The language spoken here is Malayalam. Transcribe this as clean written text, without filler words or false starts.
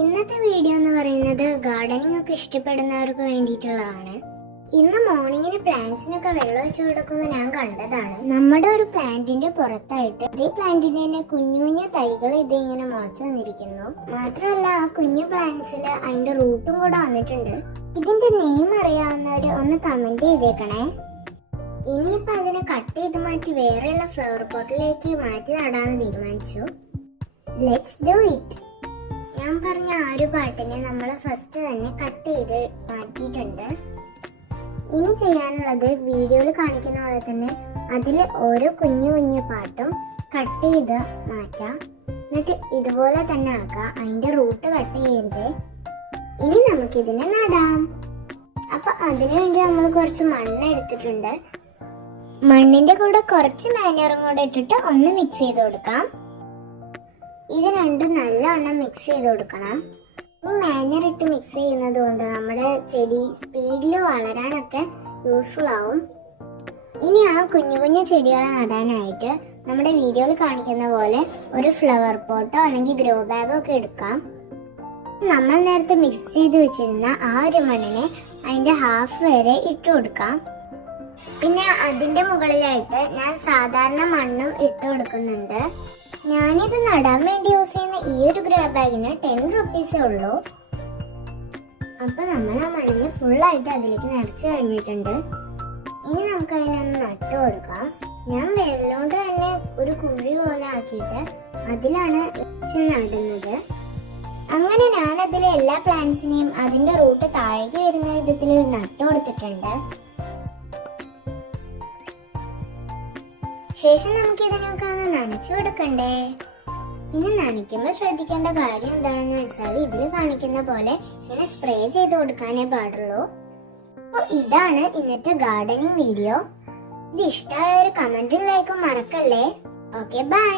ഇന്നത്തെ വീഡിയോ എന്ന് പറയുന്നത് ഗാർഡനിങ് ഒക്കെ ഇഷ്ടപ്പെടുന്നവർക്ക് വേണ്ടിയിട്ടുള്ളതാണ്. ഇന്ന് മോർണിംഗിന് പ്ലാന്റ്സിനൊക്കെ വെള്ളം ഒഴിച്ചു കൊടുക്കുമ്പോൾ ഞാൻ കണ്ടതാണ് നമ്മുടെ ഒരു പ്ലാന്റിന്റെ പുറത്തായിട്ട് ഈ പ്ലാന്റിന്റെ തന്നെ കുഞ്ഞു കുഞ്ഞു തൈകൾ ഇങ്ങനെ മുളച്ചു വന്നിരിക്കുന്നു. മാത്രമല്ല ആ കുഞ്ഞു പ്ലാന്റ്സിൽ അതിന്റെ റൂട്ടും കൂടെ വന്നിട്ടുണ്ട്. ഇതിന്റെ നെയിം അറിയാവുന്നവര് ഒന്ന് കമന്റ് ചെയ്തേക്കണേ. ഇനിയിപ്പോ അതിനെ കട്ട് ചെയ്ത് മാറ്റി വേറെയുള്ള ഫ്ലവർ പോട്ടിലേക്ക് മാറ്റി നടാന്ന് തീരുമാനിച്ചു. Let's do it. ഞാൻ പറഞ്ഞ ആ ഒരു പാട്ടിനെ നമ്മൾ ഫസ്റ്റ് തന്നെ കട്ട് ചെയ്ത് മാറ്റിയിട്ടുണ്ട്. ഇനി ചെയ്യാനുള്ളത് വീഡിയോയിൽ കാണിക്കുന്ന പോലെ തന്നെ അതിൽ ഓരോ കുഞ്ഞു കുഞ്ഞു പാട്ടും കട്ട് ചെയ്ത് മാറ്റാം. എന്നിട്ട് ഇതുപോലെ തന്നെ ആക്കാം. അതിന്റെ റൂട്ട് കട്ട് ചെയ്യരുത്. ഇനി നമുക്കിതിനെ നടാം. അപ്പൊ അതിനുവേണ്ടി നമ്മൾ കുറച്ച് മണ്ണ് എടുത്തിട്ടുണ്ട്. മണ്ണിന്റെ കൂടെ കുറച്ച് മാനറും കൂടെ ഇട്ടിട്ട് ഒന്ന് മിക്സ് ചെയ്ത് കൊടുക്കാം. ഇത് രണ്ടും നല്ലവണ്ണം മിക്സ് ചെയ്ത് കൊടുക്കണം. ഈ മാനർ ഇട്ട് മിക്സ് ചെയ്യുന്നത് കൊണ്ട് നമ്മുടെ ചെടി സ്പീഡിൽ വളരാനൊക്കെ യൂസ്ഫുൾ ആവും. ഇനി ആ കുഞ്ഞു കുഞ്ഞു ചെടികളെ നടാനായിട്ട് നമ്മുടെ വീഡിയോയിൽ കാണിക്കുന്ന പോലെ ഒരു ഫ്ലവർ പോട്ടോ അല്ലെങ്കിൽ ഗ്രോ ബാഗോ ഒക്കെ എടുക്കാം. നമ്മൾ നേരത്തെ മിക്സ് ചെയ്ത് വെച്ചിരുന്ന ആ ഒരു മണ്ണിനെ അതിന്റെ ഹാഫ് വരെ ഇട്ട് കൊടുക്കാം. പിന്നെ അതിന്റെ മുകളിലായിട്ട് ഞാൻ സാധാരണ മണ്ണും ഇട്ട് കൊടുക്കുന്നുണ്ട്. ഞാനിത് നടാൻ വേണ്ടി യൂസ് ചെയ്യുന്ന ഈ ഒരു ഗ്രോ ബാഗിന് 10 റുപ്പീസേ ഉള്ളൂ. അപ്പൊ നമ്മൾ ആ മണ്ണിന് ഫുള്ളായിട്ട് അതിലേക്ക് നിറച്ചു കഴിഞ്ഞിട്ടുണ്ട്. ഇനി നമുക്ക് അതിനൊന്ന് നട്ടു കൊടുക്കാം. ഞാൻ വെള്ളോണ്ട് തന്നെ ഒരു കുഴി പോലെ ആക്കിയിട്ട് അതിലാണ് വെച്ച് നടുന്നത്. അങ്ങനെ ഞാൻ അതിലെ എല്ലാ പ്ലാന്റ്സിനെയും അതിന്റെ റൂട്ട് താഴേക്ക് വരുന്ന വിധത്തിൽ നട്ടു കൊടുത്തിട്ടുണ്ട്. ശേഷം നമുക്ക് ഇതിനൊക്കെ ഒന്ന് നനച്ചു കൊടുക്കണ്ടേ. ഇനി നനയ്ക്കുമ്പോൾ ശ്രദ്ധിക്കേണ്ട കാര്യം എന്താണെന്ന് വെച്ചാൽ ഇതിൽ കാണിക്കുന്ന പോലെ ഇങ്ങനെ സ്പ്രേ ചെയ്ത് കൊടുക്കാനേ പാടുള്ളൂ. അപ്പോൾ ഇതാണ് ഇന്നത്തെ ഗാർഡനിങ് വീഡിയോ. ഇത് ഇഷ്ടമായ ഒരു കമന്റും ലൈക്കും മറക്കല്ലേ. Okay, by.